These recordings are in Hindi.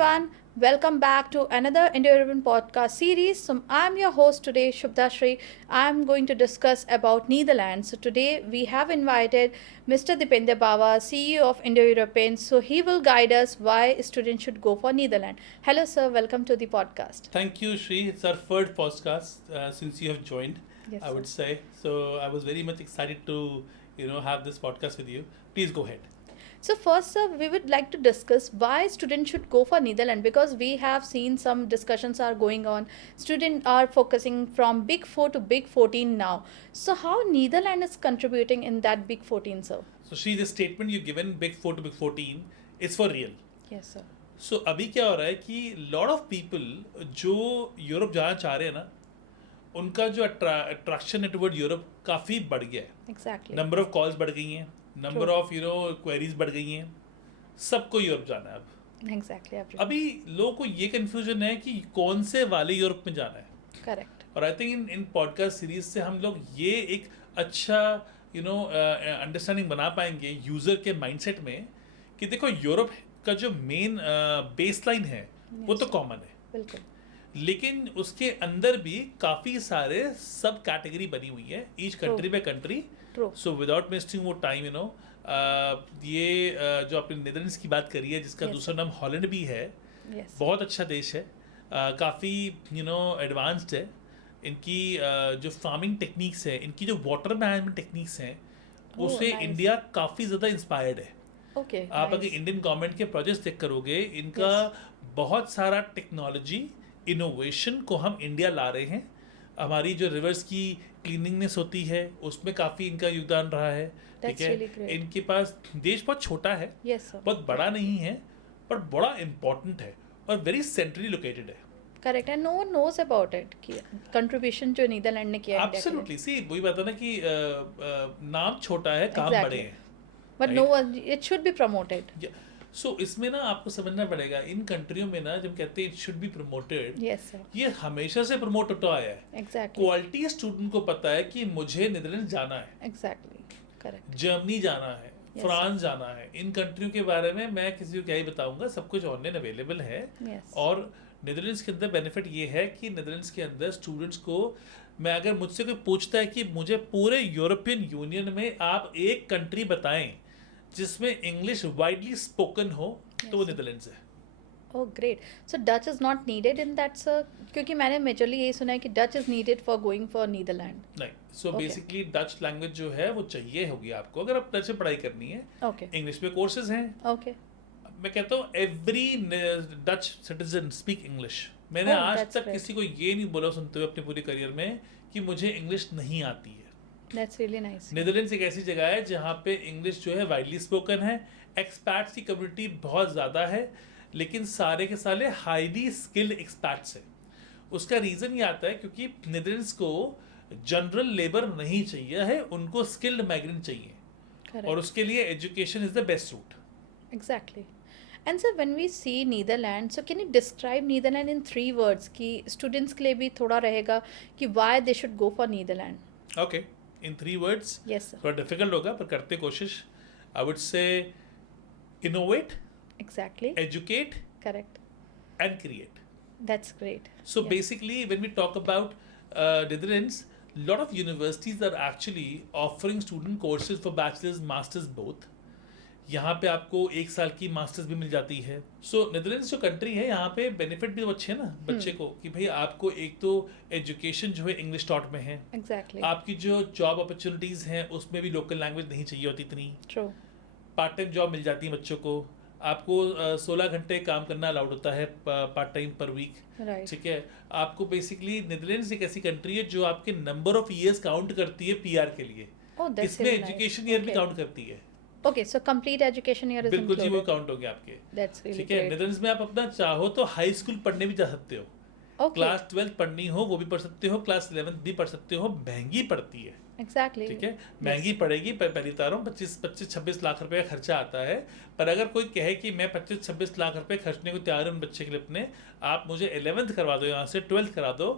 everyone. Welcome back to another Indo-European podcast series. So I'm your host today, Shubhda Shri. I'm going to discuss about Netherlands. So today we have invited Mr. Dipender Bawa, CEO of Indo-European. So he will guide us why students should go for Netherlands. Hello, sir. Welcome to the podcast. Thank you, Shri. It's our third podcast since you have joined. Yes, I would say so. I was very much excited to have this podcast with you. Please go ahead. So first, sir, we would like to discuss why students should go for Netherlands because we have seen some discussions are going on. Students are focusing from Big 4 to Big 14 now. So how Netherlands is contributing in that Big 14, sir? So Shri, the statement you given Big 4 to Big 14 is for real. Yes, sir. So अभी क्या हो रहा है कि lot of people जो यूरोप जाना चाह रहे हैं ना, उनका जो attraction toward यूरोप काफ़ी बढ़ गया है. Exactly. Number of calls बढ़ गई हैं. Number True. ऑफ क्वेरीज बढ़ गई हैं. सबको यूरोप जाना है अब. Exactly. अभी लोगों को ये कंफ्यूजन है कि कौन से वाले यूरोप में जाना है. Correct. और I think in podcast series से हम लोग ये एक अच्छा अंडरस्टैंडिंग बना पाएंगे यूज़र के माइंडसेट में कि देखो यूरोप का जो मेन बेसलाइन है वो तो कॉमन है, बिल्कुल. लेकिन उसके अंदर भी काफ़ी सारे सब कैटेगरी बनी हुई है each country by country. True. So without wasting वो टाइम जो आपने नीदरलैंड्स की बात करी है जिसका Yes. दूसरा नाम हॉलैंड भी है. Yes. बहुत अच्छा देश है. काफ़ी एडवांस्ड है. इनकी जो फार्मिंग टेक्निक्स है, इनकी जो वाटर मैनेजमेंट टेक्निक्स हैं उससे nice. इंडिया काफ़ी ज़्यादा इंस्पायर्ड है. Okay. आप अगर Nice. इंडियन गवर्नमेंट के प्रोजेक्ट्स चेक करोगे, इनका बहुत सारा टेक्नोलॉजी इनोवेशन को हम इंडिया ला रहे हैं. हमारी जो रिवर्स की क्लीनिंगनेस होती है उसमें काफ़ी इनका योगदान रहा है. ठीक That's है. really great. इनके पास देश बहुत छोटा है, Yes, sir. बहुत बड़ा नहीं है, पर बड़ा इम्पोर्टेंट है और वेरी सेंट्रली लोकेटेड है. Correct. And no one knows about it. कि contribution जो नीदरलैंड ने किया इंडिया के लिए. एब्सोल्युटली. सी वही बात है ना कि नाम छोटा है, काम Exactly. बड़े हैं. But no one, it should be promoted. सो इसमें ना आपको समझना पड़ेगा, इन कंट्रियों में ना जब कहते हैं it should be promoted, Yes, sir. ये हमेशा से प्रमोट होता आया है. Exactly. क्वालिटी स्टूडेंट को पता है कि मुझे नीदरलैंड जाना है, Exactly. Correct. जर्मनी जाना है, Yes, फ्रांस जाना है. इन कंट्रियों के बारे में मैं किसी को क्या ही बताऊंगा, सब कुछ ऑनलाइन अवेलेबल है. Yes. और नीदरलैंड्स के अंदर बेनिफिट ये है कि नीदरलैंड्स के अंदर स्टूडेंट्स को, मैं अगर मुझसे कोई पूछता है कि मुझे पूरे यूरोपियन यूनियन में आप एक कंट्री बताएं जिसमें इंग्लिश वाइडली स्पोकन हो, तो वो Yes. नीदरलैंड्स है. Oh, great. So Dutch is not needed in that, sir? क्योंकि मैंने मेजरली यही सुना है कि Dutch is needed for going for Netherlands. नहीं. सो Okay. बेसिकली डच लैंग्वेज जो है वो चाहिए होगी आपको अगर आप डच में पढ़ाई करनी है. Okay. इंग्लिश में कोर्सेज हैं. Okay. मैं कहता हूँ every Dutch citizen speak English. मैंने Oh, आज that's तक great. किसी को ये नहीं बोला सुनते हुए अपने पूरी करियर में कि मुझे इंग्लिश नहीं आती है. That's really nice. नीदरलैंड्स एक ऐसी जगह है जहाँ पे इंग्लिश जो है वाइडली स्पोकन है. एक्सपैट्स की कम्युनिटी बहुत ज़्यादा है, लेकिन सारे के सारे हाईली स्किल्ड एक्सपैट्स हैं. उसका रीज़न ये आता है क्योंकि नीदरलैंड्स को जनरल लेबर नहीं चाहिए है, उनको स्किल्ड माइग्रेंट चाहिए. Correct. और उसके लिए education is the best route. Exactly. And sir, when we see Netherlands, so can you describe Netherlands in 3 words कि students के लिए भी थोड़ा रहेगा कि why they should go for Netherlands? Okay, in 3 words. Yes, sir. थोड़ा डिफिकल्ट होगा पर करते कोशिश. I would say innovate, Exactly. Educate Correct. And create. That's great. So Yeah. basically, when we talk about Netherlands, lot of universities are actually offering student courses for bachelor's, masters both. यहाँ पे आपको 1 साल की मास्टर्स भी मिल जाती है. सो नीदरलैंड्स जो कंट्री है यहाँ पे बेनिफिट भी अच्छे है ना बच्चे को कि भाई आपको एक तो एजुकेशन जो है इंग्लिश टॉट में है. Exactly. आपकी जो जॉब अपॉर्चुनिटीज़ हैं उसमें भी लोकल लैंग्वेज नहीं चाहिए होती इतनी. True. पार्ट टाइम जॉब मिल जाती है बच्चों को. आपको 16 घंटे काम करना अलाउड होता है पार्ट टाइम पर वीक. Right. ठीक है. आपको बेसिकली नीदरलैंड्स एक ऐसी कंट्री है जो आपके नंबर ऑफ ईयर्स काउंट करती है पीआर के लिए. Oh, that's इसमें really nice. एजुकेशन ईयर भी Okay. काउंट करती है. Okay, so complete education here is बिल्कुल जी, वो included. काउंट हो गया आपके. That's really ठीक है. great. नीदरलैंड्स में आप अपना चाहो तो हाई स्कूल पढ़ने भी जा सकते हो. Okay. क्लास 12 पढ़नी हो वो भी पढ़ सकते हो, क्लास 11 भी पढ़ सकते हो. महंगी पड़ती है. Exactly. ठीक है. Yes. महंगी पड़ेगी. पहली बता रहा हूँ 25-26 लाख रुपए का खर्चा आता है. पर अगर कोई कहे कि मैं 25-26 लाख रुपए खर्चने को तैयार हूँ बच्चे के लिए अपने, आप मुझे 11th करवा दो, यहाँ से 12th करा दो,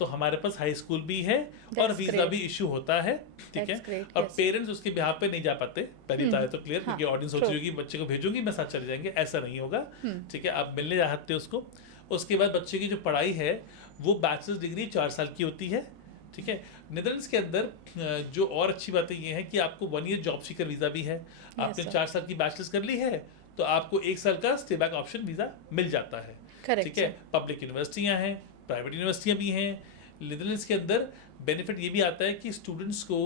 तो हमारे पास हाई स्कूल भी है और That's वीजा great. भी इशू होता है, ठीक है। That's great, और yes. पेरेंट्स उसके बिहाफ पे नहीं जा पाते, पहली तो क्लियर, हाँ, क्योंकि ऑडियंस सोच true. रही होगी बच्चे को भेजूंगी मैं साथ चले जाएंगे, ऐसा नहीं होगा, हम्म। ठीक है। आप मिलने चाहते हो उसको। उसके बाद बच्चे की जो पढ़ाई है वो बैचलर्स डिग्री 4 साल की होती है, ठीक है। नीदरलैंड्स के अंदर जो और अच्छी बातें ये हैं कि आपको 1 ईयर जॉब सीकर वीज़ा भी है। आपने sir. 4 साल की बैचलर्स कर ली है तो आपको 1 साल का स्टे बैक ऑप्शन वीज़ा मिल जाता है, Correct, ठीक है। sir. पब्लिक यूनिवर्सिटियाँ हैं, प्राइवेट यूनिवर्सिटियाँ भी हैं। नीदरलैंड्स के अंदर बेनिफिट ये भी आता है कि स्टूडेंट्स को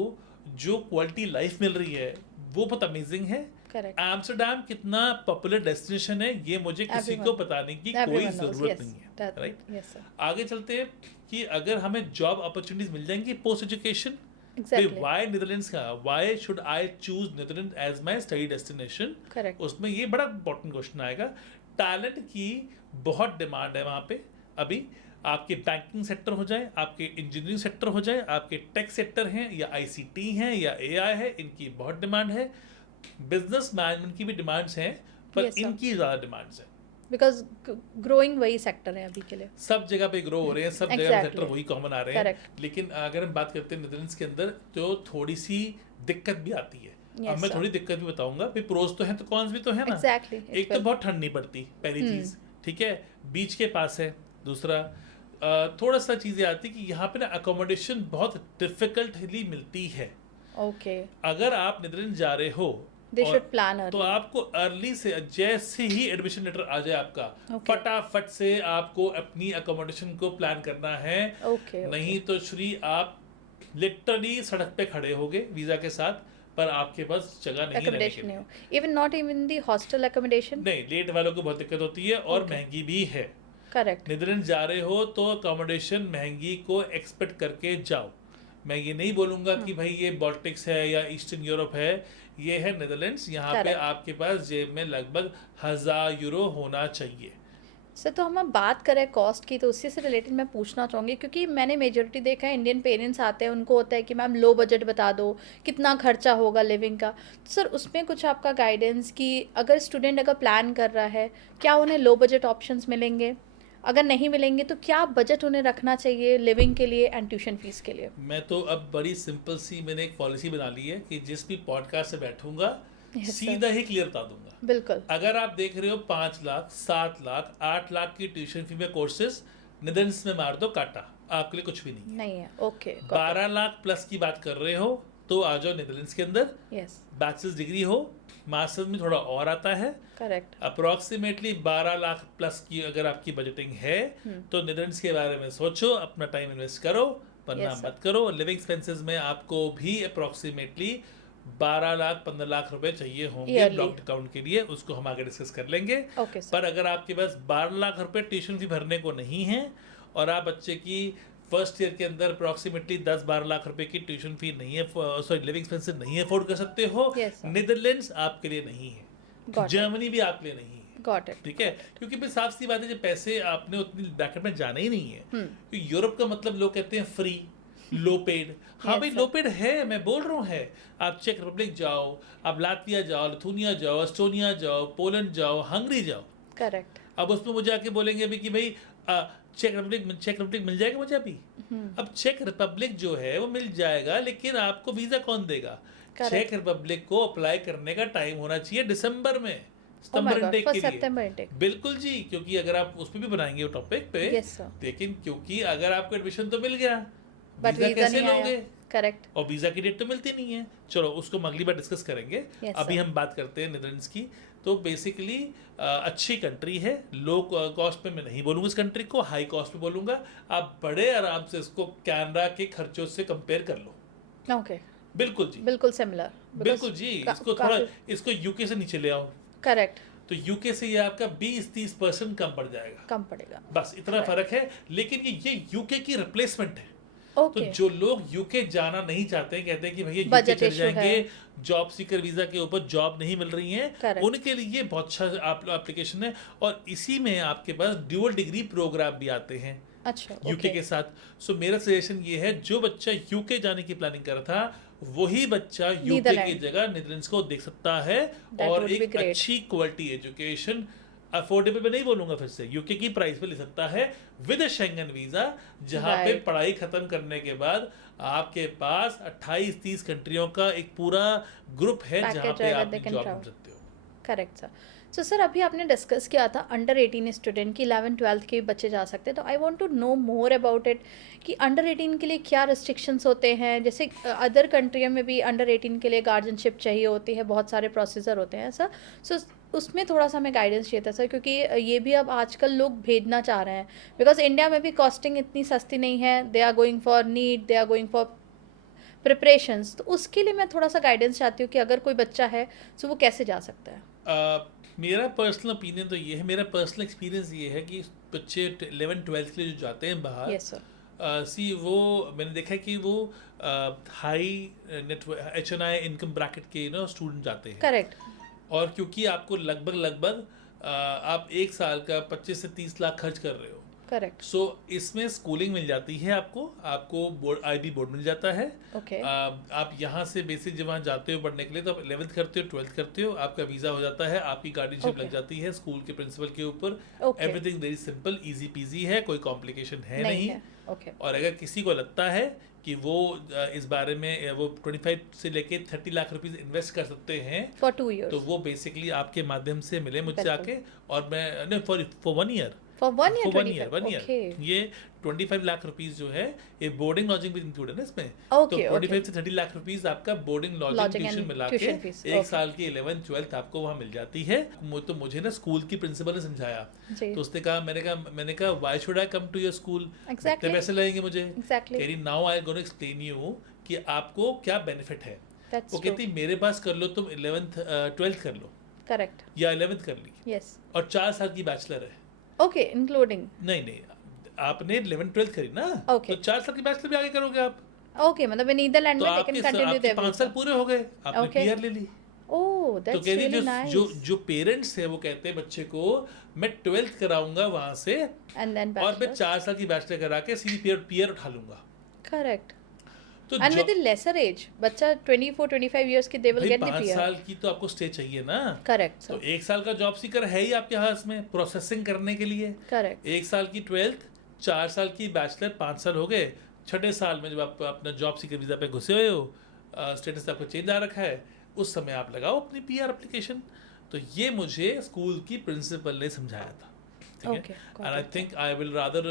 जो क्वालिटी लाइफ मिल रही है वो बहुत अमेजिंग है। Correct. एम्स्टरडैम कितना पॉपुलर डेस्टिनेशन है ये मुझे किसी को बताने की कोई Everyone knows, ज़रूरत yes. नहीं है, That, राइट। yes, sir. आगे चलते हैं कि अगर हमें जॉब अपॉर्चुनिटीज मिल जाएंगी post education, Exactly. Why Netherlands का, why should I choose Netherland as my study destination, Correct. उसमें ये बड़ा इंपॉर्टेंट क्वेश्चन आएगा। टैलेंट की बहुत डिमांड है वहाँ पे अभी। आपके बैंकिंग सेक्टर हो जाए, आपके इंजीनियरिंग सेक्टर हो जाए, आपके टेक सेक्टर हैं या आईसीटी हैं या एआई है, इनकी बहुत डिमांड है। बिजनेस मैनेजमेंट की भी डिमांड्स हैं पर Yes, sir. इनकी ज़्यादा डिमांड्स हैं। Because growing वही सेक्टर है अभी के लिए. सब जगह पे ग्रो हो रहे हैं, सब जगह Exactly. सेक्टर वही कॉमन आ रहे हैं। Correct. लेकिन अगर हम बात करते हैं नीदरलैंड्स के अंदर तो थोड़ी सी दिक्कत भी आती है। Yes, अब मैं sir. थोड़ी दिक्कत भी बताऊंगा, भाई प्रोज तो है तो कॉन्स भी तो है ना। Exactly. एक तो बहुत ठंड नहीं पड़ती, पहली चीज, ठीक है, बीच के पास है। दूसरा थोड़ा सा चीजें आती कि यहाँ पे ना अकोमोडेशन बहुत डिफिकल्टली मिलती है। Okay. अगर आप नीदरलैंड जा रहे हो They और- should plan तो early. आपको अर्ली से जैसे ही एडमिशन लेटर आ जाए आपका, Okay. फटाफट से आपको अपनी अकोमोडेशन को प्लान करना है। Okay. नहीं तो श्री आप लिटरली सड़क पे खड़े होगे वीजा के साथ, पर आपके पास जगह नहीं रहने के Accommodation लिए। नहीं हो. Even not even the hostel accommodation. नहीं, लेट वालों को बहुत दिक्कत होती है और Okay. महंगी भी है। Correct. नीदरलैंड जा रहे हो तो अकोमोडेशन महंगी को एक्सपेक्ट करके जाओ। मैं ये नहीं बोलूंगा कि भाई ये बॉल्टिक्स है या ईस्टर्न यूरोप है, ये है नीदरलैंड्स। यहाँ पे Correct. आपके पास जेब में लगभग 1000 यूरो होना चाहिए। सर तो हम अब बात करें कॉस्ट की तो उसी से रिलेटेड मैं पूछना चाहूँगी क्योंकि मैंने मेजोरिटी देखा है इंडियन पेरेंट्स आते हैं उनको होता है कि मैम लो बजट बता दो कितना खर्चा होगा लिविंग का। तो सर उसमें कुछ आपका गाइडेंस कि अगर स्टूडेंट अगर प्लान कर रहा है क्या उन्हें लो बजट ऑप्शंस मिलेंगे, अगर नहीं मिलेंगे तो क्या बजट उन्हें रखना चाहिए लिविंग के लिए एंड ट्यूशन फीस के लिए। मैं तो अब बड़ी सिंपल सी मैंने एक पॉलिसी बना ली है कि जिस भी पॉडकास्ट से बैठूंगा Yes, sir. सीधा ही क्लियर बता दूंगा। बिल्कुल। अगर आप देख रहे हो 5 लाख 7 लाख 8 लाख की ट्यूशन फी में कोर्सेज, नीदरलैंड्स में मार दो काटा, आपके लिए कुछ भी नहीं है। नहीं है। ओके। 12 लाख प्लस की बात कर रहे हो तो आ जाओ नीदरलैंड्स के अंदर। यस। बैचलर्स डिग्री हो, मास्टर्स में थोड़ा और आता है। करेक्ट। अप्रोक्सीमेटली 12 लाख प्लस की अगर आपकी बजटिंग है तो नीदरलैंड्स के बारे में सोचो, अपना टाइम इन्वेस्ट करो, वरना Yes, sir. मत करो। लिविंग एक्सपेंसेस में आपको भी अप्रोक्सीमेटली 12 लाख 15 लाख रुपए चाहिए होंगे Yearly. ब्लॉक अकाउंट के लिए, उसको हम आगे डिस्कस कर लेंगे। Okay sir. पर अगर आपके पास 12 लाख रुपए ट्यूशन फी भरने को नहीं है और आप बच्चे की फर्स्ट ईयर के अंदर अप्रोक्सीमेटली 10-12 लाख रुपए की ट्यूशन फी नहीं है, सॉरी लिविंग एक्सपेंसेस नहीं अफोर्ड कर सकते हो, Yes, sir. नीदरलैंड्स आपके लिए नहीं है, Got it. जर्मनी भी आपके लिए नहीं है। Got it. ठीक है, क्योंकि फिर साफ सी बात है जब पैसे आपने उतनी ब्रैकेट में जाना ही नहीं है। हम्म। क्योंकि यूरोप का मतलब लोग कहते हैं फ्री लो पेड। हाँ Yes, भाई sir. लो पेड है, मैं बोल रहा हूँ है। आप चेक रिपब्लिक जाओ, आप लातविया जाओ, लिथुनिया जाओ, एस्टोनिया जाओ, पोलैंड जाओ, हंगरी जाओ। करेक्ट। अब उसमें मुझे आके बोलेंगे भी कि भाई चेक रिपब्लिक मिल जाएगा मुझे अभी। अब चेक रिपब्लिक जो है वो मिल जाएगा, लेकिन आपको वीजा कौन देगा? Correct. चेक रिपब्लिक को अप्लाई करने का टाइम होना चाहिए दिसंबर में, Oh my September God, intake for के लिए। September intake. बिल्कुल जी, क्योंकि अगर आप उस पर भी बनाएंगे वो टॉपिक पे, Yes, sir. लेकिन क्योंकि अगर आपको एडमिशन तो मिल गया, बट वीजा वीजा कैसे नहीं लोगे? आया। करेक्ट। और वीजा की डेट तो मिलती नहीं है। चलो उसको हम अगली बार डिस्कस करेंगे। Yes, अभी sir. हम बात करते हैं नीदरलैंड्स की। तो बेसिकली अच्छी कंट्री है, लो कॉस्ट में मैं नहीं बोलूँगा इस कंट्री को, हाई कॉस्ट में बोलूँगा। आप बड़े आराम से इसको कनाडा के खर्चों से कंपेयर कर लो। ओके। बिल्कुल जी, बिल्कुल सिमिलर। बिल्कुल जी। इसको थोड़ा इसको यूके से नीचे ले आओ, करेक्ट। तो यूके से ये आपका 20-30% कम पड़ जाएगा। कम पड़ेगा। बस इतना फर्क है। लेकिन ये यूके की रिप्लेसमेंट है। ओके। तो जो लोग यूके जाना नहीं चाहते हैं, कहते हैं कि भैया यूके Budget चले issue जाएंगे, है। जॉब सीकर वीजा के ऊपर जॉब नहीं मिल रही है, Correct. उनके लिए बहुत अच्छा एप्लीकेशन है। और इसी में आपके पास ड्यूअल डिग्री प्रोग्राम भी आते हैं अच्छा। यूके के साथ। सो मेरा सजेशन ये है, जो बच्चा यूके जाने की प्लानिंग कर रहा था वही बच्चा यूके की नीदरलैंड। जगह नीदरलैंड्स को देख सकता है। That और would be एक great. अच्छी क्वालिटी एजुकेशन अफोर्डेबल मैं नहीं बोलूंगा, फिर से यूके की प्राइस पे ले सकता है विद शेंगन वीजा, जहां पे Right. पढ़ाई खत्म करने के बाद आपके पास 28-30 कंट्रियों का एक पूरा ग्रुप है जहां Package पे रहेगा, आप they can जॉब travel. कर सकते हो। Correct sir. सो सर अभी आपने डिस्कस किया था अंडर 18 स्टूडेंट की 11-12 के बच्चे जा सकते हैं, तो I want to know more about it कि अंडर 18 के लिए क्या रिस्ट्रिक्शंस होते हैं। जैसे अदर कंट्रियों में भी अंडर 18 के लिए गार्जियनशिप चाहिए होती है, बहुत सारे प्रोसीजर होते हैं सर। सो उसमें थोड़ा सा हमें गाइडेंस चाहिए था सर, क्योंकि ये भी अब आजकल लोग भेजना चाह रहे हैं, बिकॉज इंडिया में भी कॉस्टिंग इतनी सस्ती नहीं है। They are going for NEET, they are going for preparations, तो उसके लिए मैं थोड़ा सा गाइडेंस चाहती हूँ कि अगर कोई बच्चा है तो वो कैसे जा सकता है। मेरा पर्सनल ओपिनियन तो ये है, मेरा पर्सनल एक्सपीरियंस ये है कि बच्चे 11-12 के लिए जो जाते हैं बाहर, यस सर। सी वो मैंने देखा है कि वो high network HNI income bracket के स्टूडेंट जाते हैं। करेक्ट। और क्योंकि आपको लगभग आप एक साल का 25 से 30 लाख खर्च कर रहे हो, करेक्ट। सो इसमें स्कूलिंग मिल जाती है, आपको बोर्ड IB बोर्ड मिल जाता है। ओके। आप यहाँ से बेसिक जब वहाँ जाते हो पढ़ने के लिए, तो आप 11th करते हो, 12th करते हो, आपका वीज़ा हो जाता है, आपकी गार्डियनशिप Okay. लग जाती है स्कूल के प्रिंसिपल के ऊपर। Okay. Everything very simple, easy PG है, कोई कॉम्प्लिकेशन है नहीं नहीं। है। ओके। और अगर किसी को लगता है कि वो इस बारे में वो 25 से लेके 30 लाख रुपीस इन्वेस्ट कर सकते हैं, फॉर 2 तो इयर्स। वो बेसिकली आपके माध्यम से मिले मुझसे बिल्कुल। आके, और मैं नहीं for 1 year, for 1 year for 1 25। Year 1 year okay. ये 25 लाख रुपीस जो है, ये बोर्डिंग लॉजिंग भी इंक्लूड है ना इसमें। Okay, तो 25 okay. से 30 लाख रुपीस आपका boarding lodging Lodging tuition and मिला के tuition fees, एक okay. साल की 11th 12th आपको वहाँ मिल जाती है। तो मुझे ना स्कूल की प्रिंसिपल ने समझाया, जी। तो उसने कहा, मैंने कहा why should I come to your school, Exactly. कितने पैसे लगेंगे मुझे। Exactly. कह रही now I gonna explain you कि आपको क्या बेनिफिट है। That's वो true. कहती मेरे पास कर लो, तुम 11th 12th कर लो करेक्ट। या 11th कर ली, यस। और 4 साल की बैचलर है। Okay, including. नहीं, आपने 11th 12th करी ना, Okay. तो 4 साल की बैचलर भी आगे करोगे आप, ओके, मतलब नीदरलैंड तो में दे आपके कैन कंटिन्यू देयर 5 साल पूरे हो गए, आपने Okay. PR ले ली। ओह, तो दैट्स कह रही रियली नाइस। जो पेरेंट्स है वो कहते हैं बच्चे को मैं 12th कराऊंगा वहां से, एंड देन और मैं 4 साल की बैचलर करा के सीधी PR उठा लूंगा। करेक्ट। तो एंड विद लेसर एज, बच्चा 24-25 इयर्स की दे विल भाई गेट द 5 पीआर। साल की तो आपको स्टे चाहिए ना। करेक्ट तो सर। 1 साल का जॉब सीकर है ही आपके हाथ में प्रोसेसिंग करने के लिए। करेक्ट। 1 साल की 12th, 4 साल की बैचलर, 5 साल हो गए। छठे साल में जब आप अपना जॉब सीकर वीज़ा पे घुसे हुए हो, स्टेटस आपका चेंज आ रखा है, उस समय आप लगाओ अपनी PR एप्लीकेशन। तो ये मुझे स्कूल की प्रिंसिपल ने समझाया था, ठीक है। Okay, got and I it. Think I will rather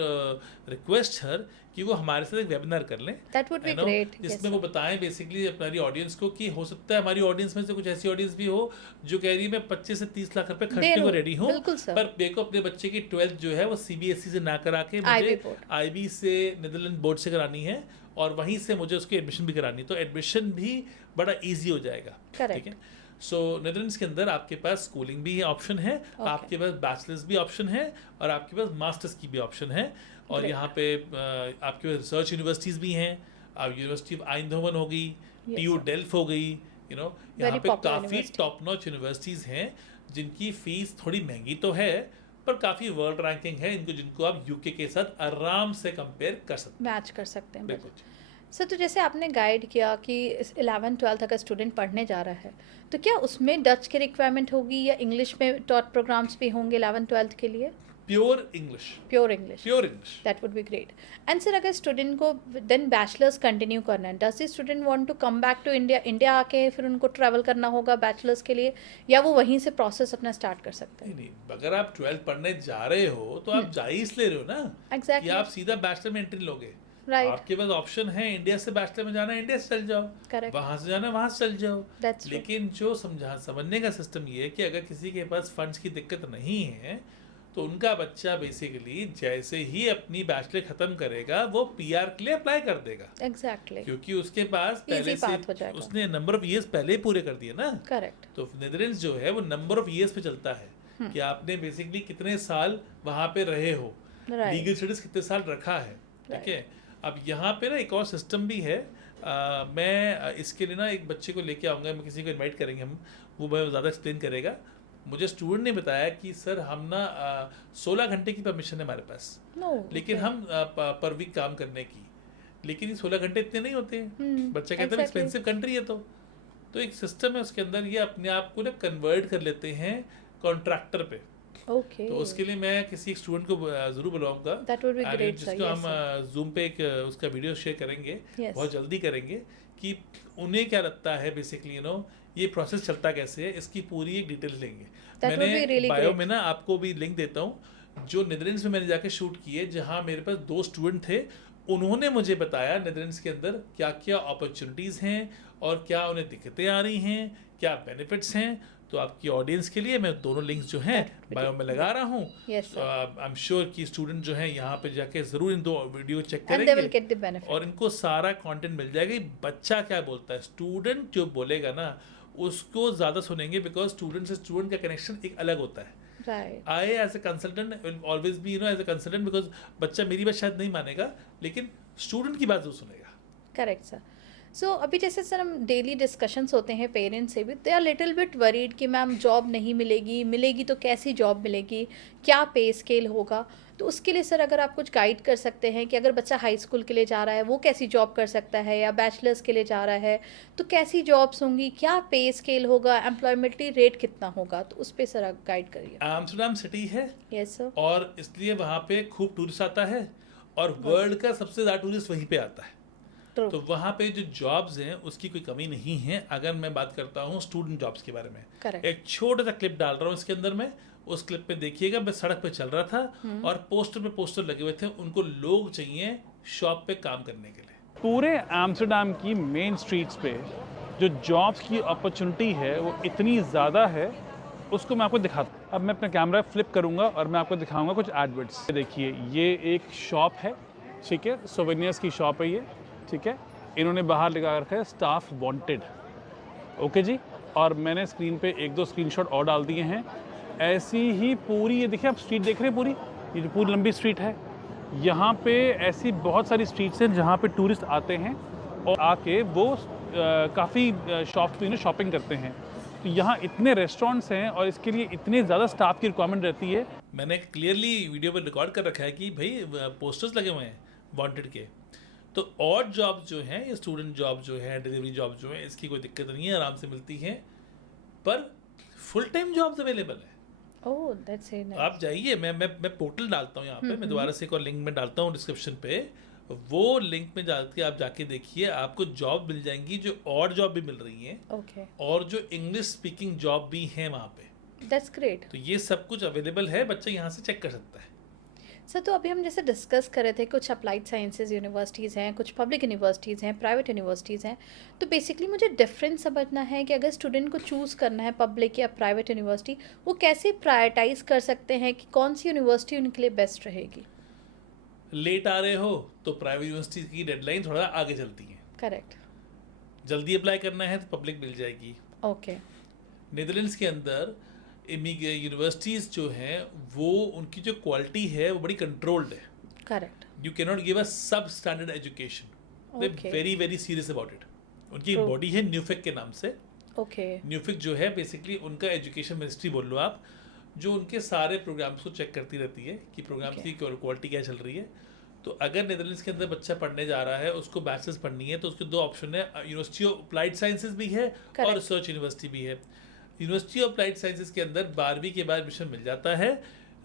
request हर कि वो हमारे साथ एक वेबिनार कर लें, that would B you know, great. जिसमें वो बताएं बेसिकली हमारी ऑडियंस को कि हो सकता है हमारी ऑडियंस में से कुछ ऐसी ऑडियंस भी हो जो कह रही है मैं 25 से 30 लाख रुपए खर्चने को रेडी हूँ, बिल्कुल सर। पर मेरे को अपने बच्चे की 12th जो है वो CBSE से ना करा के IB मुझे बोर्ड। IB से नीदरलैंड बोर्ड से करानी है, और वहीं से मुझे उसकी एडमिशन भी करानी है, तो एडमिशन भी बड़ा ईजी हो जाएगा, ठीक है। सो नीदरलैंड्स के अंदर आपके पास स्कूलिंग भी ऑप्शन है, आपके पास बैचलर्स भी ऑप्शन है, और आपके पास मास्टर्स की भी ऑप्शन है, और Great. यहाँ पे आपके पास रिसर्च यूनिवर्सिटीज़ भी हैं। अब यूनिवर्सिटी ऑफ आइंधवन हो गई, Yes, TU sir. डेल्फ हो गई, यहाँ Very पे popular काफ़ी university. टॉप नॉच यूनिवर्सिटीज़ हैं जिनकी फीस थोड़ी महंगी तो है, पर काफ़ी वर्ल्ड रैंकिंग है इनको, जिनको आप UK के साथ आराम से कंपेयर कर सकते मैच कर सकते हैं। हैं। बिल्कुल। सर, तो जैसे आपने गाइड किया कि 11-12 अगर स्टूडेंट पढ़ने जा रहा है, तो क्या उसमें डच की रिक्वायरमेंट होगी या इंग्लिश में टॉट प्रोग्राम्स भी होंगे 11-12 के लिए? Pure English. Pure English. Pure English. That would be great. And sir, अगर स्टूडेंट को देन बैचलर्स कंटिन्यू करना है, does the student want to come back to India आके फिर उनको ट्रैवल करना होगा बैचलर्स के लिए, या वो वहीं से प्रोसेस अपना स्टार्ट कर सकते हैं? नहीं, अगर आप 12th पढ़ने जा रहे हो तो आप जा ही इसलिए रहे हो ना, कि एग्जैक्टली। आप सीधा बैचलर में एंट्री लोगे। राइट। आपके पास ऑप्शन है, इंडिया से बैचलर में जाना है इंडिया से चल जाओ, करेक्ट। वहां से जाना है वहां से चल जाओ। That's true. लेकिन जो समझने का सिस्टम ये है कि अगर किसी के पास फंड्स की दिक्कत नहीं है, तो उनका बच्चा बेसिकली जैसे ही अपनी बैचलर खत्म करेगा वो PR के लिए अप्लाई कर देगा, एग्जैक्टली। क्योंकि उसके पास पहले path हो से जाएगा। उसने नंबर ऑफ ईयर्स पहले ही पूरे कर दिए ना। करेक्ट। तो नीदरलैंड्स जो है वो नंबर ऑफ ईयर्स पे चलता है कि आपने बेसिकली कितने साल वहां पे रहे हो, राइट। लीगल स्टेटस कितने साल रखा है, ठीक है। अब यहाँ पे ना एक और सिस्टम भी है, मैं इसके लिए ना एक बच्चे को लेके आऊँगा, मैं किसी को इनवाइट करेंगे हम, वो मैं ज़्यादा एक्सप्लेन करेगा। मुझे स्टूडेंट ने बताया कि सर हम ना 16 घंटे की परमिशन है हमारे पास, नो, लेकिन हम पर वीक काम करने की, लेकिन ये 16 घंटे इतने नहीं होते हैं। बच्चा कहता है एक्सपेंसिव कंट्री है, तो एक सिस्टम है उसके अंदर, ये अपने आप को ना कन्वर्ट कर लेते हैं कॉन्ट्रैक्टर पे, ओके, तो उसके लिए मैं किसी एक स्टूडेंट को ज़रूर बुलाऊंगा, that would be great sir. जिसको यस सर। हम जूम पे एक उसका वीडियो शेयर करेंगे, Yes. बहुत जल्दी करेंगे, कि उन्हें क्या लगता है बेसिकली ये प्रोसेस चलता कैसे है, इसकी पूरी एक डिटेल्स लेंगे। That would be मैंने really बायो great. में ना आपको भी लिंक देता हूँ, जो नीदरलैंड्स में मैंने जाके शूट किए, जहाँ मेरे पास 2 स्टूडेंट थे, उन्होंने मुझे बताया नीदरलैंड्स के अंदर क्या क्या अपॉर्चुनिटीज़ हैं और क्या उन्हें दिक्कतें आ रही हैं, क्या बेनिफिट्स हैं। तो आपकी ऑडियंस के लिए मैं दोनों लिंक्स जो हैं बायो में लगा रहा हूँ। Yes, sir. I am sure कि स्टूडेंट जो हैं यहाँ पे जाके ज़रूर इन 2 video check And they will करेंगे get the benefit. और इनको सारा कंटेंट मिल जाएगा कि बच्चा क्या बोलता है। स्टूडेंट जो बोलेगा ना उसको ज़्यादा सुनेंगे, बिकॉज स्टूडेंट से स्टूडेंट का कनेक्शन एक अलग होता है। Right. I as a consultant will always be as a consultant, because बच्चा मेरी बात शायद नहीं मानेगा, लेकिन स्टूडेंट की बात जरूर सुनेगा। Correct sir. सो अभी जैसे सर हम डेली डिस्कशंस होते हैं पेरेंट्स से भी, they are little bit worried कि मैम जॉब नहीं मिलेगी, मिलेगी तो कैसी जॉब मिलेगी, क्या पे स्केल होगा। तो उसके लिए सर अगर आप कुछ गाइड कर सकते हैं कि अगर बच्चा हाई स्कूल के लिए जा रहा है वो कैसी जॉब कर सकता है, या बैचलर्स के लिए जा रहा है तो कैसी जॉब्स होंगी, क्या पे स्केल होगा, एम्प्लॉयमेंटली रेट कितना होगा, तो उस पर सर आप गाइड करिए। एम्स्टर्डम सिटी है यस सर। और इसलिए वहाँ पे खूब टूरिस्ट आता है और वर्ल्ड का सबसे ज़्यादा टूरिस्ट वहीं पे आता है। True. तो वहाँ पे जो जॉब्स हैं उसकी कोई कमी नहीं है। अगर मैं बात करता हूँ स्टूडेंट जॉब्स के बारे में, Correct. एक छोटा सा क्लिप डाल रहा हूँ इसके अंदर में, उस क्लिप में देखिएगा, मैं सड़क पे चल रहा था और पोस्टर पे पोस्टर लगे हुए थे, उनको लोग चाहिए शॉप पे काम करने के लिए। पूरे एम्स्टर्डम की मेन स्ट्रीट्स पे जो जॉब्स की अपॉर्चुनिटी है वो इतनी ज़्यादा है, उसको मैं आपको दिखाता हूँ। अब मैं अपना कैमरा फ्लिप करूँगा और मैं आपको दिखाऊंगा कुछ एडवर्ट्स। देखिए ये एक शॉप है, ठीक है, सोवेनियर्स की शॉप है ये, ठीक है। इन्होंने बाहर लगा रखा है स्टाफ वांटेड, ओके जी। और मैंने स्क्रीन पे 1-2 स्क्रीनशॉट और डाल दिए हैं। ऐसी ही पूरी ये देखिए, आप स्ट्रीट देख रहे हैं पूरी, ये जो पूरी लंबी स्ट्रीट है, यहाँ पे ऐसी बहुत सारी स्ट्रीट्स हैं जहाँ पे टूरिस्ट आते हैं और आके वो काफ़ी शॉप्स में शॉपिंग करते हैं। तो यहाँ इतने रेस्टोरेंट्स हैं और इसके लिए इतने ज़्यादा स्टाफ की रिक्वायरमेंट रहती है। मैंने क्लियरली वीडियो पर रिकॉर्ड कर रखा है कि भाई पोस्टर्स लगे हुए हैं वांटेड के। तो और जॉब जो हैं, ये स्टूडेंट जॉब जो है, डिलीवरी जॉब जो है, इसकी कोई दिक्कत नहीं है, आराम से मिलती है। पर फुल टाइम जॉब्स अवेलेबल है। Oh that's very nice. आप जाइए, मैं पोर्टल डालता हूँ यहाँ पे, मैं दोबारा से एक और लिंक में डालता हूँ डिस्क्रिप्शन पे, वो लिंक में जाके आप जाके देखिए, आपको जॉब मिल जाएंगी, जो और जॉब भी मिल रही हैं ओके, और जो इंग्लिश स्पीकिंग जॉब भी हैं वहाँ पे। That's great. तो ये सब कुछ अवेलेबल है, बच्चा यहाँ से चेक कर सकता है। सर तो अभी हम जैसे डिस्कस कर रहे थे, कुछ अप्लाइड साइंसेज यूनिवर्सिटीज़ हैं, कुछ पब्लिक यूनिवर्सिटीज़ हैं, प्राइवेट यूनिवर्सिटीज़ हैं। तो बेसिकली मुझे डिफरेंस समझना है कि अगर स्टूडेंट को चूज़ करना है पब्लिक या प्राइवेट यूनिवर्सिटी, वो कैसे प्रायोरिटाइज कर सकते हैं कि कौन सी यूनिवर्सिटी उनके लिए बेस्ट रहेगी। लेट आ रहे हो तो प्राइवेट यूनिवर्सिटी की डेडलाइन थोड़ा आगे चलती है। करेक्ट। जल्दी अप्लाई करना है तो पब्लिक मिल जाएगी। ओके। नीदरलैंड्स के अंदर यूनिवर्सिटीज़ जो हैं वो उनकी जो क्वालिटी है वो बड़ी कंट्रोल्ड है। Correct. You cannot give a substandard education, they Okay. Very very serious about it. उनकी True. बॉडी है न्यूफिक के नाम से। ओके। न्यूफिक जो है बेसिकली उनका एजुकेशन मिनिस्ट्री बोल लो आप, जो उनके सारे प्रोग्राम्स को चेक करती रहती है कि प्रोग्राम्स Okay. की क्वालिटी क्या चल रही है। तो अगर नीदरलैंड्स के अंदर बच्चा पढ़ने जा रहा है, उसको बैचलर्स पढ़नी है, तो उसके 2 ऑप्शन है, यूनिवर्सिटी ऑफ अप्लाइड साइंसेज भी है और Correct. रिसर्च यूनिवर्सिटी भी है। यूनिवर्सिटी ऑफ अप्लाइड साइंसेज के अंदर 12वीं के बाद एडमिशन मिल जाता है।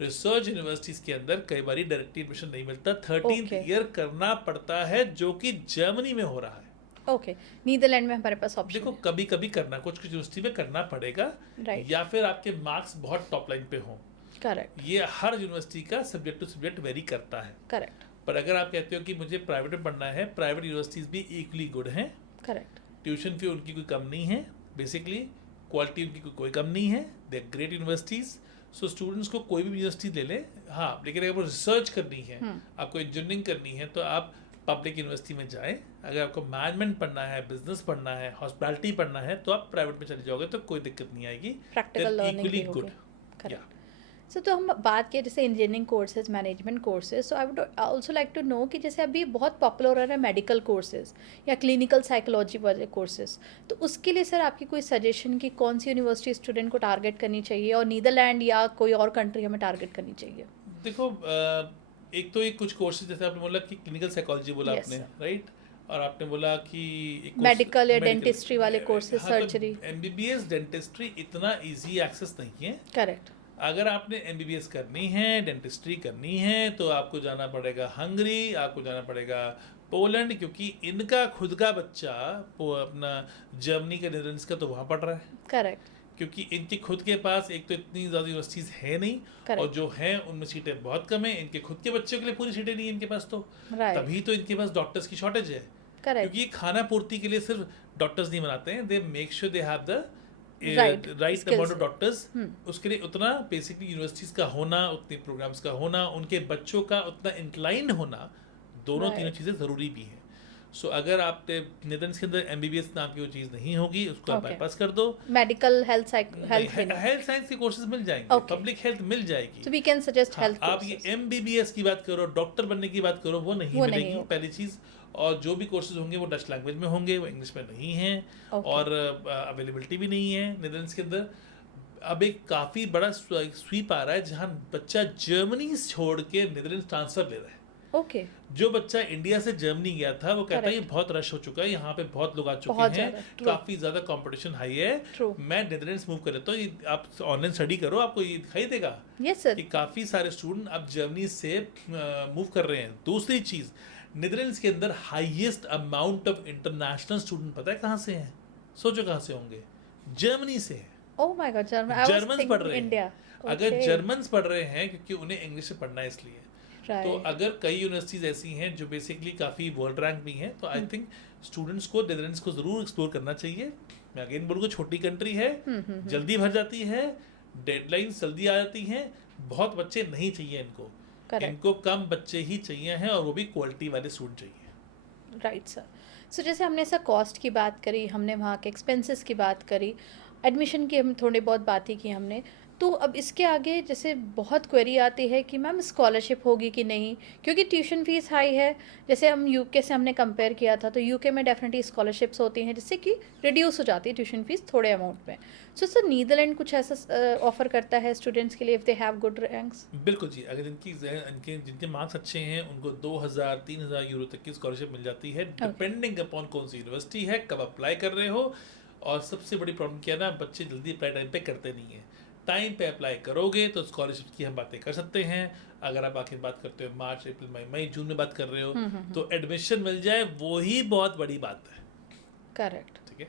रिसर्च यूनिवर्सिटीज़ के अंदर कई बार डायरेक्टली एडमिशन नहीं मिलता, 13th Okay. ईयर करना पड़ता है, जो कि जर्मनी में हो रहा है। ओके, नीदरलैंड में हमारे पास ऑप्शन देखो कभी कभी करना, कुछ यूनिवर्सिटी में करना पड़ेगा, Right. या फिर आपके मार्क्स बहुत टॉप लाइन पे हों। करेक्ट। ये हर यूनिवर्सिटी का सब्जेक्ट टू सब्जेक्ट वेरी करता है। करेक्ट। पर अगर आप कहते हो कि मुझे प्राइवेट में पढ़ना है, प्राइवेट यूनिवर्सिटीज़ भी इक्वली गुड हैं। करेक्ट। ट्यूशन फी उनकी कोई कम नहीं है, बेसिकली क्वालिटी उनकी कोई कम नहीं है, दे ग्रेट यूनिवर्सिटीज़। सो स्टूडेंट्स को कोई भी यूनिवर्सिटी ले लें। हाँ, लेकिन अगर आपको रिसर्च करनी है, आपको इंजीनियरिंग करनी है, तो आप पब्लिक यूनिवर्सिटी में जाएं। अगर आपको मैनेजमेंट पढ़ना है, बिजनेस पढ़ना है, हॉस्पिटैलिटी पढ़ना है, तो आप प्राइवेट में चले जाओगे तो कोई दिक्कत नहीं आएगी। प्रैक्टिकल लर्निंग भी होगी। करेक्ट। सो तो हम बात किए जैसे engineering courses, management courses, so I would also like to know कि जैसे अभी बहुत पॉपुलर हो रहा है मेडिकल कोर्सेज या क्लिनिकल साइकोलॉजी वाले कोर्सेज, तो उसके लिए सर आपकी कोई सजेशन कि कौन सी यूनिवर्सिटी स्टूडेंट को टारगेट करनी चाहिए, और नीदरलैंड या कोई और कंट्री हमें टारगेट करनी चाहिए। देखो एक तो एक कुछ कोर्सेज, जैसे आपने बोला कि क्लिनिकल साइकोलॉजी बोला Yes, आपने, sir. राइट, और आपने बोला कि एक Medical या dentistry वाले courses, surgery. MBBS डेंटिस्ट्री इतना इजी एक्सेस नहीं है। करेक्ट। अगर आपने एमबीबीएस करनी है, डेंटिस्ट्री करनी है, तो आपको जाना पड़ेगा हंगरी, आपको जाना पड़ेगा पोलैंड, क्योंकि इनका खुद का बच्चा वो अपना जर्मनी का, नीदरलैंड्स का तो वहाँ पढ़ रहा है, करेक्ट क्योंकि इनके खुद के पास एक तो इतनी ज़्यादा यूनिवर्सिटीज़ है नहीं, Correct. और जो हैं उनमें सीटें बहुत कम हैं। इनके खुद के बच्चों के लिए पूरी सीटें नहीं है इनके पास, तो Right. तभी तो इनके पास डॉक्टर्स की शॉर्टेज है। करेक्ट क्योंकि ये खाना पूर्ति के लिए सिर्फ डॉक्टर्स नहीं बनाते हैं, they make sure they have the Right. Right Skills. Amount of doctors. उसके लिए उतना बेसिकली यूनिवर्सिटीज़ का होना, उतने प्रोग्राम्स का होना, उनके बच्चों का उतना इंक्लाइन होना, दोनों Right. तीनों चीज़ें ज़रूरी भी हैं। सो अगर आप नीदरलैंड्स के अंदर एमबीबीएस नाम की वो चीज़ नहीं होगी, उसको आप Okay. बाईपास कर दो। Medical health health health science के कोर्सेज मिल जाएंगे, Okay. पब्लिक हेल्थ मिल जाएगी। सो वी कैन सजेस्ट हाँ, हेल्थ आप ये एमबीबीएस की बात करो, डॉक्टर बनने की बात करो, वो नहीं वो नहीं मिलेगी होगा। पहली चीज़। और जो भी कोर्सेज होंगे वो डच लैंग्वेज में होंगे, वो इंग्लिश में नहीं हैं। Okay. और अवेलेबिलिटी भी नहीं है नीदरलैंड्स के अंदर। अब एक काफ़ी बड़ा स्वीप आ रहा है जहाँ बच्चा जर्मनी छोड़ के नीदरलैंड्स ट्रांसफ़र ले रहा है। ओके जो बच्चा इंडिया से जर्मनी गया था वो कहता है ये Correct. बहुत रश हो चुका है, यहाँ पे बहुत लोग आ चुके बहुत हैं, ज़्यादा, true. काफ़ी ज़्यादा कंपटीशन हाई है, True. मैं नीदरलैंड्स मूव कर लेता हूँ। ये आप ऑनलाइन स्टडी करो, आपको ये दिखाई देगा यस सर कि काफ़ी सारे स्टूडेंट अब जर्मनी से मूव कर रहे हैं। दूसरी चीज़, नीदरलैंड्स के अंदर highest amount of international student पता है कहाँ से हैं? सोचो कहाँ से होंगे? जर्मनी से है। Oh my God German I was Germans पढ़ रहे इंडिया हैं। अगर जर्मन्स पढ़ रहे हैं क्योंकि उन्हें इंग्लिश में पढ़ना है इसलिए। तो अगर कई यूनिवर्सिटीज़ ऐसी हैं जो बेसिकली काफ़ी वर्ल्ड रैंक भी हैं, तो आई थिंक स्टूडेंट्स को नीदरलैंड्स को ज़रूर एक्सप्लोर करना चाहिए। मैं अगेन बोलूँगा, छोटी कंट्री है, जल्दी भर जाती है, डेडलाइंस जल्दी आ जाती हैं, बहुत बच्चे नहीं चाहिए इनको। Correct. इनको कम बच्चे ही चाहिए हैं, और वो भी क्वालिटी वाले स्टूडेंट चाहिए। राइट सर सो जैसे हमने सर कॉस्ट की बात करी, हमने वहाँ के एक्सपेंसेस की बात करी, एडमिशन की हम थोड़ी बहुत बातें की हमने, तो अब इसके आगे जैसे बहुत क्वेरी आती है कि मैम स्कॉलरशिप होगी कि नहीं, क्योंकि ट्यूशन फीस हाई है। जैसे हम यूके से हमने कंपेयर किया था, तो यूके में डेफिनेटली स्कॉलरशिप्स होती हैं जिससे कि रिड्यूस हो जाती है ट्यूशन फीस थोड़े अमाउंट में। सो सर नीदरलैंड कुछ ऐसा ऑफर करता है स्टूडेंट्स के लिए if they have good ranks? बिल्कुल जी, अगर जिनके मार्क्स अच्छे हैं उनको 2000-3000 यूरो तक की स्कॉलरशिप मिल जाती है, डिपेंडिंग अपॉन कौन सी यूनिवर्सिटी है, कब अप्लाई कर रहे हो। और सबसे बड़ी प्रॉब्लम क्या है ना, बच्चे जल्दी अप्लाई टाइम पे करते नहीं हैं। टाइम पे अप्लाई करोगे तो स्कॉलरशिप की हम बातें कर सकते हैं। अगर आप आखिर बात करते हो मार्च, अप्रैल, मई, जून में बात कर रहे हो, तो एडमिशन मिल जाए वो ही बहुत बड़ी बात है। करेक्ट, ठीक है,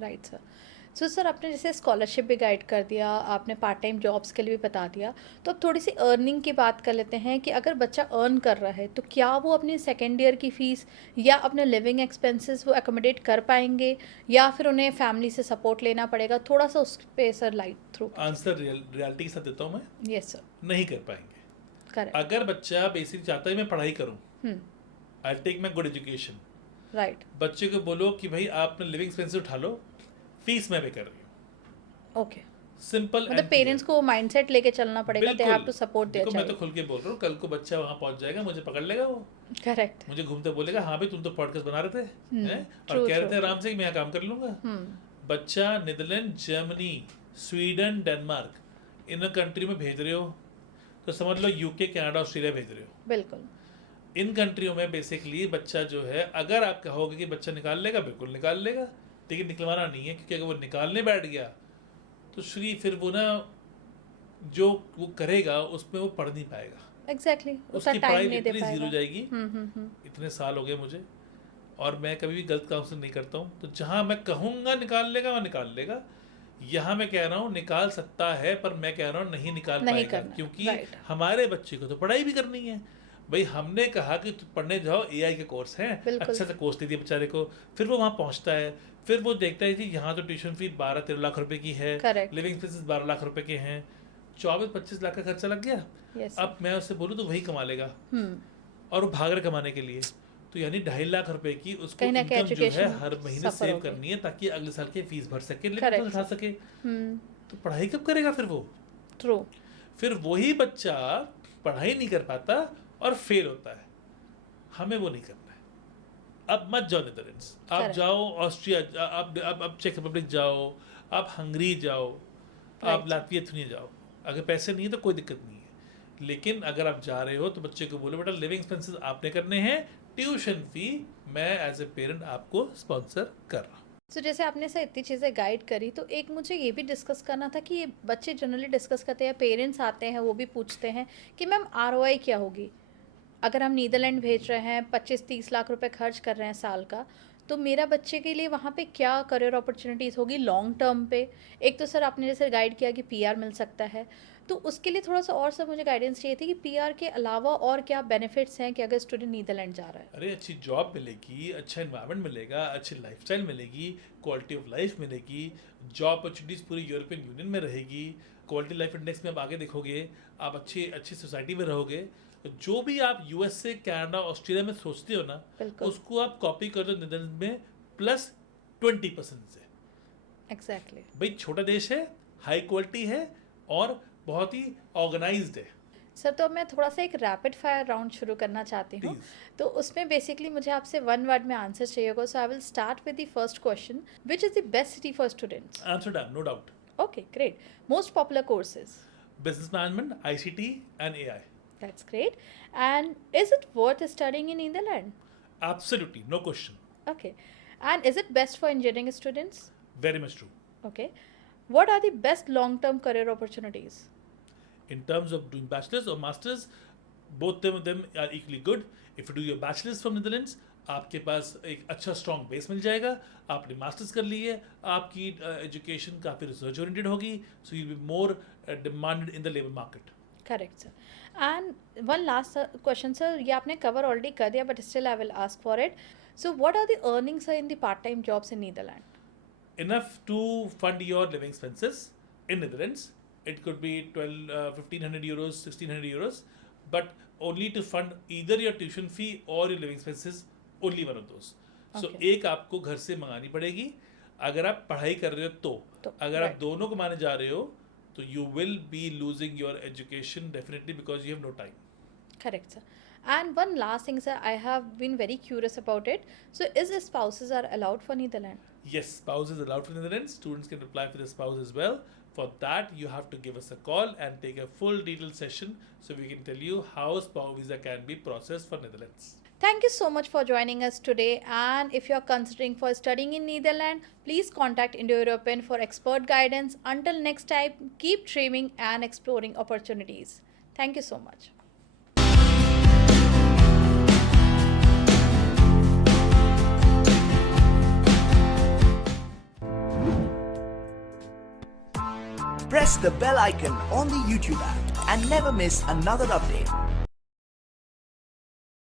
राइट सर। सो सर आपने जैसे स्कॉलरशिप भी गाइड कर दिया, आपने पार्ट टाइम जॉब्स के लिए भी बता दिया, तो अब थोड़ी सी अर्निंग की बात कर लेते हैं कि अगर बच्चा अर्न कर रहा है तो क्या वो अपनी सेकेंड ईयर की फ़ीस या अपने लिविंग एक्सपेंसेस वो एकोमोडेट कर पाएंगे, या फिर उन्हें फैमिली से सपोर्ट लेना पड़ेगा? थोड़ा सा उस पे sir light through. Answer reality के साथ देता हूँ मैं। यस सर, नहीं कर पाएंगे। करेक्ट, अगर बच्चा बेसिक चाहता है मैं पढ़ाई करूँ, I take my good education, right, बच्चे को बोलो कि भाई आपने लिविंग एक्सपेंसेस उठा लो, फीस मैं पे कर रही हूँ। ओके, सिंपल, मतलब पेरेंट्स को माइंडसेट लेके चलना पड़ेगा, they have to support their मैं तो चाइल्ड। खुल के बोल रहा हूँ, कल को बच्चा वहाँ पहुँच जाएगा, मुझे पकड़ लेगा वो, करेक्ट, मुझे घूमते बोलेगा हाँ भाई तुम तो पॉडकास्ट बना रहे थे, हैं? और true, कह रहे true. थे आराम से कि मैं यहाँ काम कर लूँगा। बच्चा नीदरलैंड, जर्मनी, स्वीडन, डेनमार्क इन कंट्री में भेज रहे हो तो समझ लो यूके, कनाडा, ऑस्ट्रेलिया भेज रहे हो। बिल्कुल, इन कंट्रियों में बेसिकली बच्चा जो है, अगर आप कहोगे कि बच्चा निकाल लेगा, बिल्कुल निकाल लेगा, लेकिन निकलवाना नहीं है, क्योंकि अगर वो निकालने बैठ गया तो श्री फिर वो ना जो वो करेगा उसमें वो पढ़ नहीं पाएगा। एग्जैक्टली, उसका उसकी टाइम पढ़ाई नहीं दे लिटरली जीरो पाएगा। जाएगी। इतने साल हो गए मुझे, और मैं कभी भी गलत काउंसलिंग नहीं करता हूँ। तो जहाँ मैं कहूँगा निकाल लेगा वो निकाल लेगा, यहाँ मैं कह रहा हूँ निकाल सकता है, पर मैं कह रहा हूँ नहीं निकाल नहीं पाएगा, करना, क्योंकि right. हमारे बच्चे को तो पढ़ाई भी करनी है। भाई हमने कहा कि पढ़ने जाओ, एआई के कोर्स हैं, बिल्कुल। अच्छा सा कोर्स दे दिया बेचारे को, फिर वो वहाँ पहुँचता है, फिर वो देखता है कि यहाँ तो ट्यूशन फीस 12-13 लाख रुपए की है, Correct. लिविंग फीस 12 लाख रुपए के हैं, 24-25 लाख का खर्चा लग गया। Yes. अब मैं उससे बोलूँ तो वही कमा लेगा, और वो भाग रहे कमाने के लिए, तो यानी 2.5 लाख रुपए की उसको कहीं ना कहीं इनकम जो है education हर महीने suffer सेव होगी। करनी है, ताकि अगले साल की फीस भर सके, Correct, लिविंग उठा सके। तो पढ़ाई कब करेगा फिर वो? ट्रू, फिर वही बच्चा पढ़ाई नहीं कर पाता और फेल होता है। हमें वो नहीं करना है। अब मत जाओ नीदरलैंड्स, आप Correct. जाओ ऑस्ट्रिया, आप चेक रिपब्लिक जाओ, आप हंगरी जाओ, आप Right. लातविया जाओ। अगर पैसे नहीं है तो कोई दिक्कत नहीं है, लेकिन अगर आप जा रहे हो तो बच्चे को बोलो बेटा लिविंग एक्सपेंसेस आपने करने हैं, ट्यूशन फी मैं एज ए पेरेंट आपको स्पॉन्सर कर रहा हूँ। सो जैसे आपने से इतनी चीज़ें गाइड करी, तो एक मुझे ये भी डिस्कस करना था कि ये बच्चे जनरली डिस्कस करते हैं, पेरेंट्स आते हैं वो भी पूछते हैं कि मैम आरओआई क्या होगी। अगर हम नीदरलैंड भेज रहे हैं, 25-30 लाख रुपए खर्च कर रहे हैं साल का, तो मेरा बच्चे के लिए वहाँ पे क्या करियर अपॉर्चुनिटीज़ होगी लॉन्ग टर्म पे। एक तो सर आपने जैसे गाइड किया कि पीआर मिल सकता है, तो उसके लिए थोड़ा सा और सर मुझे गाइडेंस चाहिए थी कि पीआर के अलावा और क्या बेनिफिट्स हैं कि अगर स्टूडेंट नीदरलैंड जा रहा है। अरे अच्छी जॉब मिलेगी, अच्छा इन्वायरमेंट मिलेगा, अच्छी लाइफस्टाइल मिलेगी, क्वालिटी ऑफ लाइफ मिलेगी, जॉब अपॉर्चुनिटीज़ पूरी यूरोपियन यूनियन में रहेगी, क्वालिटी लाइफ इंडेक्स में आप आगे देखोगे, आप अच्छी अच्छी सोसाइटी में रहोगे। जो भी आप यूएस से कनाडा ऑस्ट्रेलिया में सोचते हो ना, बिल्कुल। उसको आप कॉपी कर दो नीदरलैंड में +20% से। एग्जैक्टली। भाई छोटा देश है, हाई क्वालिटी है और बहुत ही ऑर्गेनाइज्ड है। सर तो अब मैं थोड़ा सा एक रैपिड फायर राउंड शुरू करना चाहती हूँ। Please. तो उसमें बेसिकली मुझे आपसे वन वर्ड में आंसर चाहिए होगा। So I will start with the first question, which is the best city for students? Amsterdam, no doubt. Okay great. Most popular courses? Business management, ICT and AI. That's great. And is it worth studying in Netherlands? Absolutely, no question. Okay. And is it best for engineering students? Very much true. Okay. What are the best long-term career opportunities? In terms of doing bachelor's or master's, both of them are equally good. If you do your bachelor's from Netherlands, आपके पास एक अच्छा स्ट्रॉन्ग बेस मिल जाएगा। आपने मास्टर्स कर ली है, आपकी एजुकेशन काफ़ी रिसर्च ओरिएंटेड होगी, so you be more demanded in the labour market. Correct, sir. And one last question, sir. ये आपने cover already कर दिया, but still I will ask for it. So what are the earnings sir, in the part-time jobs in Netherlands? Enough to fund your living expenses in Netherlands. It could be 1,500 euros, 1,600 euros, but only to fund either your tuition fee or your living expenses, only one of those. So Okay. एक आपको घर से मंगानी पड़ेगी अगर आप पढ़ाई कर रहे हो तो अगर right. आप दोनों कमाने जा रहे हो तो you will be losing your education definitely because you have no time. Correct, sir. And one last thing, sir, I have been very curious about it. So is the spouses are allowed for Netherlands? Yes, spouse is allowed for Netherlands. Students can apply for the spouse as well. For that, you have to give us a call and take a full detailed session so we can tell you how spouse visa can be processed for Netherlands. Thank you so much for joining us today. And if you are considering for studying in Netherlands, please contact Indo-European for expert guidance. Until next time, keep dreaming and exploring opportunities. Thank you so much. Press the bell icon on the YouTube app and never miss another update.